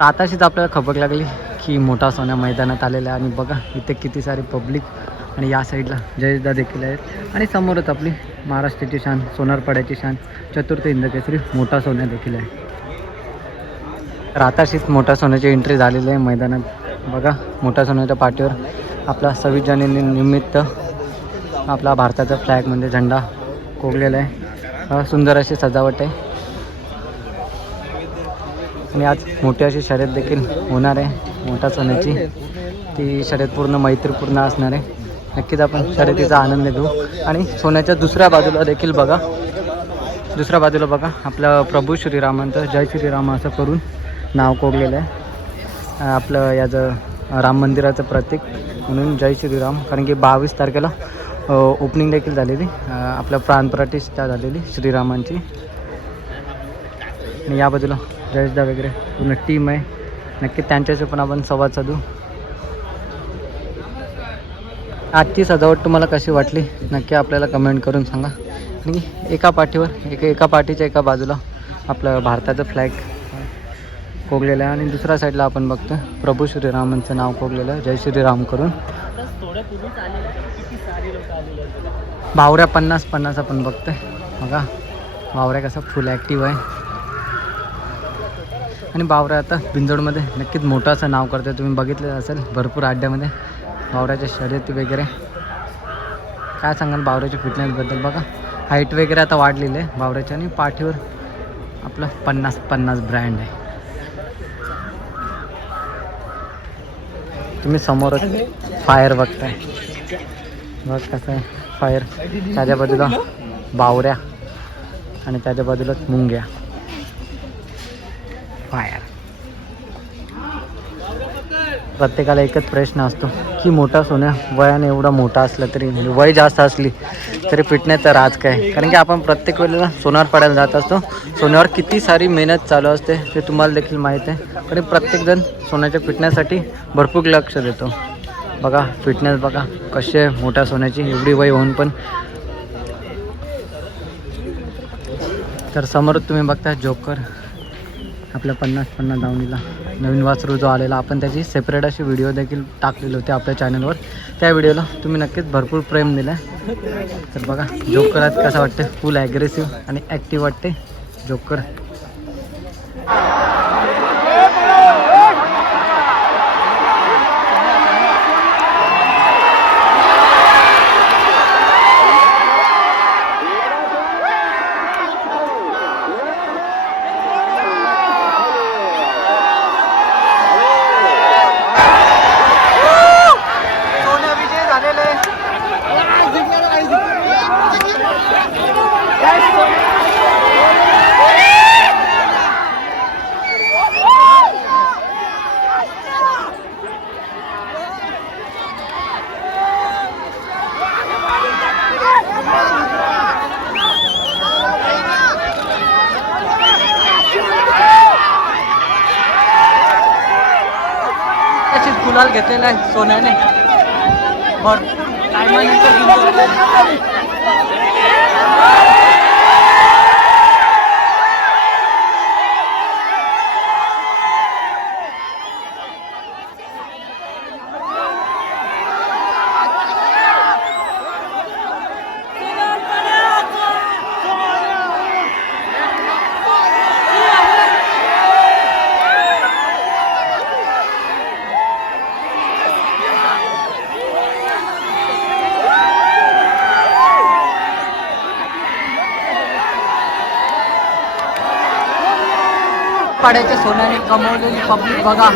आताशीच आपल्याला खबर लागली की मोठा सोन्या मैदानात आलेला आहे. आणि बघा इथे किती सारे पब्लिक आणि या साईडला जयदा देखील आहेत. आणि समोरच आपली महाराष्ट्राची शान सोनारपाड्याची शान चतुर्थ इंदकेसरी मोठा सोन्या देखील आहे. तर आताशीच मोठ्या सोन्याची एंट्री झालेली आहे मैदानात. बघा मोठ्या सोन्याच्या पाठीवर आपला सव्वीस जानेवारी निमित्त आपला भारताचा फ्लॅग म्हणजे झेंडा कोगलेला आहे. सुंदर अशी सजावट आहे. आणि आज मोठी अशी शर्यत देखील होणार आहे मोठा सोन्याची ती शर्यत पूर्ण मैत्रीपूर्ण असणार आहे. नक्कीच आपण शर्यतीचा आनंद घेऊ. आणि सोन्याच्या दुसऱ्या बाजूला देखील बघा. दुसऱ्या बाजूला बघा. आपलं प्रभू श्रीरामांचं जय श्रीराम असं करून नाव कोरलेलं आहे. आपलं याचं राम मंदिराचं प्रतीक म्हणून जय श्रीराम. कारण की बावीस तारखेला ओपनिंग देखील झालेली. आपल्या प्राणप्रतिष्ठा झालेली श्रीरामांची. आणि या बाजूला जयदा वगैरे. पूर्ण टीम आहे. नक्की त्यांच्याशी पण आपण संवाद साधू. आजची सजावट तुम्हाला कशी वाटली? नक्की आपल्याला कमेंट करून सांगा. आणि एका पाठीवर एक एका पाठीच्या एका बाजूला आपलं भारताचं फ्लॅग कोगलेलं आहे. आणि दुसऱ्या साईडला आपण बघतो प्रभू श्रीरामांचं नाव कोगलेलं आहे. जय श्रीराम करून. भावऱ्या पन्नास पन्नास आपण बघतोय. बघा भावऱ्या कसं फुल ॲक्टिव्ह आहे. आणि बावऱ्या आता बिंजोडमध्ये. नक्कीच मोठं असं नाव करते तुम्ही बघितलं असेल भरपूर अड्ड्यामध्ये बावऱ्याच्या शर्यती वगैरे. काय सांगाल बावऱ्याच्या फिटनेसबद्दल बघा हाईट वगैरे आता वाढलेली आहे बावऱ्याच्या आणि पाठीवर आपलं पन्नास पन्नास ब्रँड आहे. तुम्ही समोरच फायर बघताय. बघ कसं आहे. फायर त्याच्या बाजूला बावऱ्या. आणि त्याच्या बाजूलाच मुंग्या. फायर. प्रत्येकाला एकच प्रश्न असतो की मोठा सोन्या वयाने एवढा मोठा असला तरी म्हणजे वय जास्त असली तरी पिटण्याचा राज काय? कारण की आपण प्रत्येक वेळेला सोनार पडायला जात असतो. सोन्यावर किती सारी मेहनत चालू असते ते तुम्हाला देखील माहीत आहे. कारण प्रत्येकजण सोन्याच्या पिटण्यासाठी भरपूर लक्ष देतो. बघा फिटनेस बघा कशी आहे मोठ्या सोन्याची एवढी वय होऊन पण. तर समोर तुम्ही बघता जोकर आपल्या पन्नास पन्नास दावणीला. नवीन वासरू जो आलेला आपण त्याची सेपरेट अशी व्हिडिओ देखील टाकलेले होते आपल्या चॅनलवर त्या व्हिडिओला तुम्ही नक्कीच भरपूर प्रेम दिलं तर बघा जोकरात कसं वाटते फुल ॲग्रेसिव्ह आणि ॲक्टिव्ह वाटते जोकर सोन्या विजय झालेले अशीच गुलाल घेतलेला आहे सोन्याने भरपूर टायमानंतर पाड्याच्या सोन्याने कमवलेली पब्लिक बघा.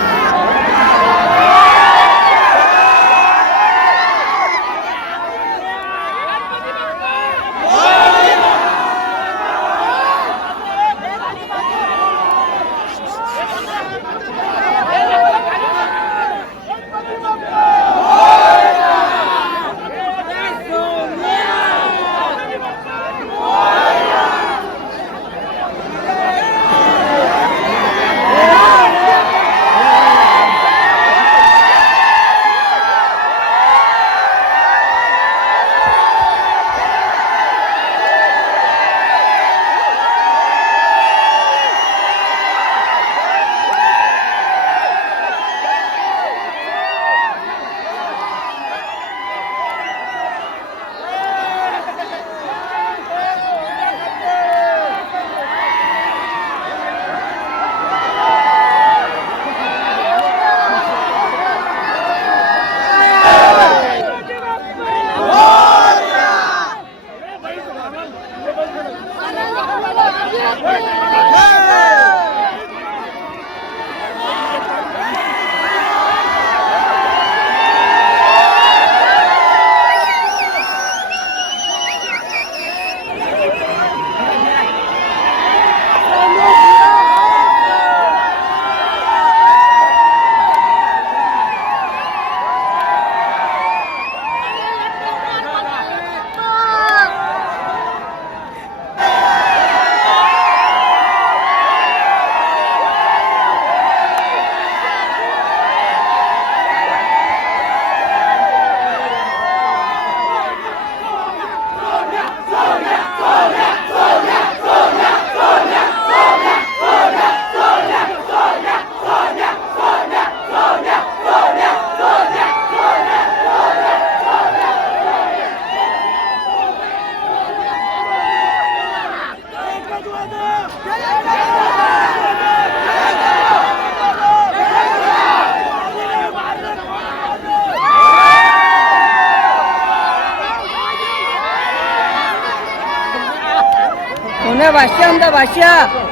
आमचा भाष्य?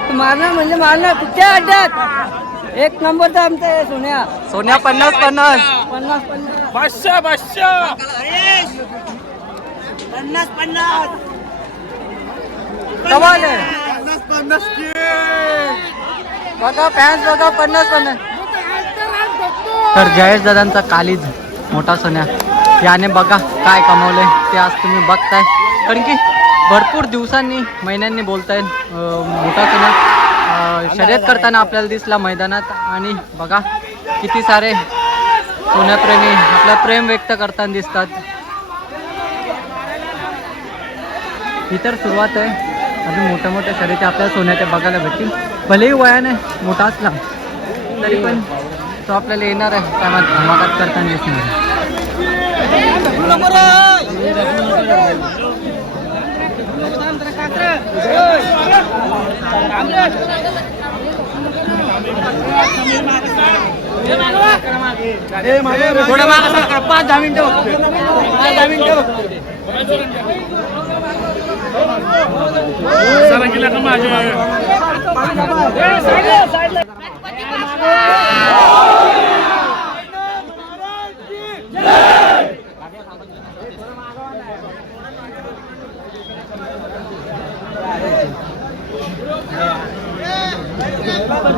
तू मारणार म्हणजे मारणार. कुठच्या अड्ड्यात? एक नंबरचा आमचा सोन्या. सोन्या पन्नास पन्नास. पन्नास पन्नास. बादशाह बादशाह पन्नास पन्नास. कमाल आहे. पन्नास पन्नास बघा फॅन्स बघा पन्नास पन्नास. तर जयेश दादांचा कालीज मोठा सोन्या. याने बघा काय कमवलंय. ते आज तुम्ही बघताय. कारण की भरपूर दिवसांनी महिन्यांनी बोलताय मोठा सोन्या शर्यत करताना आपल्याला दिसला मैदानात आणि बघा किती सारे सोन्याप्रेमी आपला प्रेम व्यक्त करताना दिसतात. ही तर सुरुवात आहे. अजून मोठ्या मोठ्या शर्यती आपल्याला सोन्याच्या बघायला भेटतील. भलेही वयाने मोठा असला तरी पण तो आपल्याला येणार आहे. त्यामध्ये धमाकात करताना दिसणार थोडं मागं सरका, पाच दहा मिनिटं. पाच दहा मिनिटं बघतोय.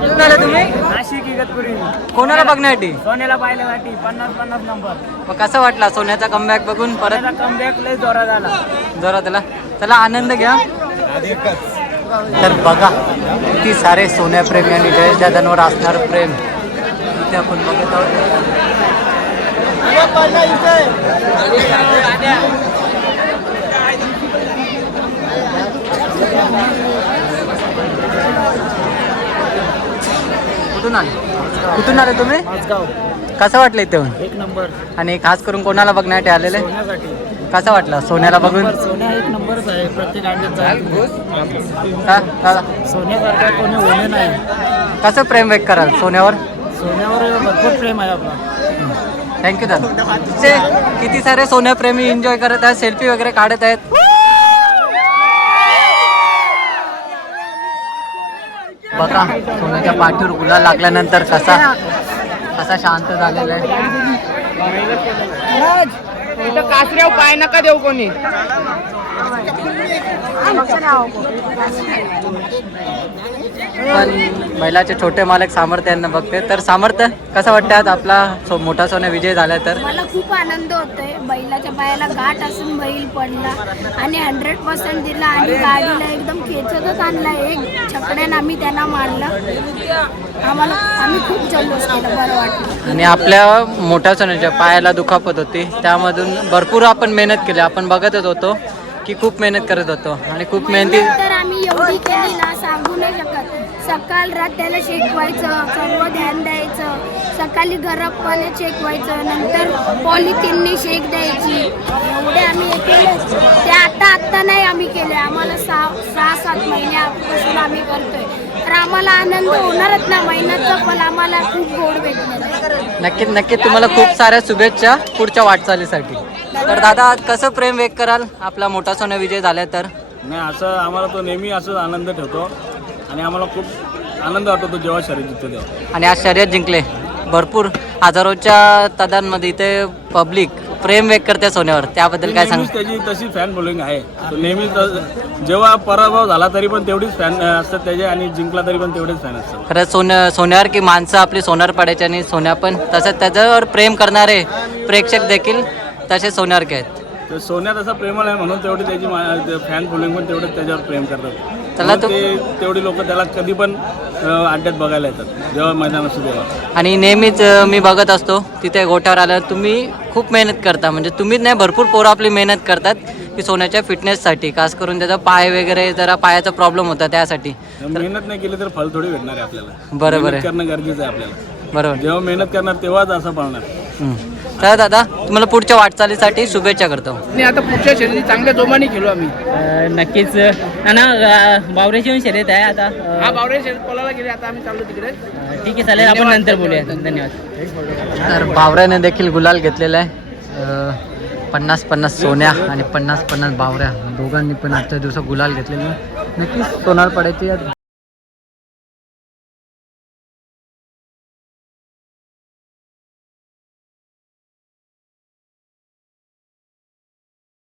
कुठून आले तुम्ही नाशिक इगतपुरी कोणाला बघण्यासाठी? सोन्याला पाहिल्यासाठी पन्नास पन्नास नंबर मग कसा वाटला सोन्याचा कमबॅक बघून परत? कमबॅक लय जोरात आला. जरा त्याला त्याला आनंद घ्या. तर बघा किती सारे सोन्याप्रेमी आणि जयेश दादांवर असणार प्रेम. इथे आपण बघत आहोत. कुठून आले? कुठून आले तुम्ही? कसं वाटलं इथे? एक नंबर. आणि खास करून कोणाला बघण्यासाठी आलेले? कसं वाटलं? सोन्याला बघून? सोन्या एक नंबरच आहे. प्रत्येक सोन्यासारखा कोणी होणे नाही. कसं प्रेम व्यक्त कराल सोन्यावर? सोन्यावर भरपूर प्रेम आहे आपला. थँक्यू दादा. किती सारे सोन्याप्रेमी एन्जॉय करत आहेत सेल्फी वगैरे काढत आहेत. बघा सोन्याच्या पाठीवर गुलाल लागल्यानंतर कसा कसा शांत झालेला आहे. कासऱ्याव पाय नका देऊ कोणी. पण बैलाचे छोटे मालक सामर्थ्य यांना बघते. तर सामर्थ्य कसं वाटतं आज आपला सो मोठा सोन्या विजय झाला तर? मला खूप आनंद होतोय. बैलाच्या पायाला गाठ असून बैल पडला आणि हंड्रेड पर्सेंट दिला आणि गाडीला एकदम खेचतच आणला. एक छकड्यानं आम्ही त्यांना मारलं. आम्हाला आम्ही खूप जल्लोष केलं. बरं वाटलं. आणि आपल्या मोठ्या सोन्याच्या पायाला दुखापत होती. त्यामधून भरपूर आपण मेहनत केली. आपण बघतच होतो. की खूप मेहनत करत होतो आणि खूप मेहनती तर आम्ही एवढी केली ना सांगू नाही शकत. सकाळ रात त्याला शेकवायचं सर्व ध्यान द्यायचं. सकाळी गरमपणे शेकवायचं नंतर पॉलिथिनने शेक द्यायची. एवढे आम्ही हे केले. ते आता आत्ता नाही आम्ही केले. आम्हाला सहा सहा सात महिन्यापासून आम्ही करतोय. तर आम्हाला आनंद होणारच ना महिन्याचं पण आम्हाला खूप गोड भेटणार नक्कीच नक्कीच तुम्हाला खूप साऱ्या शुभेच्छा पुढच्या वाटचालीसाठी. तर दादा आज कसं प्रेम व्यक्त कराल? आपला मोठा सोन्या विजय झाला तर? नाही असं आम्हाला तो नेहमी असं आनंद ठेवतो आणि आम्हाला खूप आनंद वाटतो जेव्हा शरीर जिंकतो तेव्हा. आणि आज शर्यत जिंकले. भरपूर हजारोच्या तदांमध्ये इथे पब्लिक प्रेम व्यक्त करते सोन्यावर. त्याबद्दल काय सांग? त्याची तशी फॅन फॉलोईंग आहे. तो नेहमी त- जेव्हा पराभव झाला तरी पण तेवढीच फॅन असतात त्याचे आणि जिंकला तरी पण तेवढेच फॅन असतात. खरंच सोन्या सोन्यावर की माणसं आपली सोन्यावर पडायची आणि सोन्या पण तसंच त्याच्यावर प्रेम करणारे प्रेक्षक देखील तसे सोन्यावर के आहेत तर सोन्या तसा प्रेमळ आहे म्हणून तेवढी त्याची फॅन फॉलोईंग पण तेवढेच त्याच्यावर प्रेम करतात. त्याला तो- ते तेवढी लोक त्याला कधी पण अं, अड्ड्यात बघायला येतात. जेव्हा मैदान असतो तेव्हा. आणि नेहमीच अं, मी बघत असतो तिथे गोट्यावर आल्यावर तुम्ही खूप मेहनत करता. म्हणजे तुम्हीच नाही भरपूर पोरं आपली मेहनत करतात की सोन्याच्या फिटनेससाठी खास करून त्याचा पाय वगैरे जरा पायाचा प्रॉब्लेम होता त्यासाठी. मेहनत नाही केली तर फल थोडी भेटणार आहे आपल्याला. बरोबर मेहनत आहे. करणं गरजेचं आहे आपल्याला. बरोबर. जेव्हा मेहनत करणार तेव्हाच असं पळणार. हं. तर दादा तुम्हाला पुढच्या वाटचालीसाठी शुभेच्छा करतो. आणि आता पुढच्या शर्यती चांगल्या जोमाने खेळू आम्ही. नक्कीच. ना बावऱ्याची पण शर्यत आहे आता. हा बावरे शर्यत पळायला गेले? आता आम्ही चाललो तिकडे. ठीक आहे चालेल. आपण नंतर बोलूया धन्यवाद. तर बावऱ्याने देखील गुलाल घेतलेला आहे. पन्नास पन्नास सोन्या आणि पन्नास पन्नास बावऱ्या. दोघांनी पण आजच्या दिवसात गुलाल घेतलेले. नक्कीच सोनार पडायची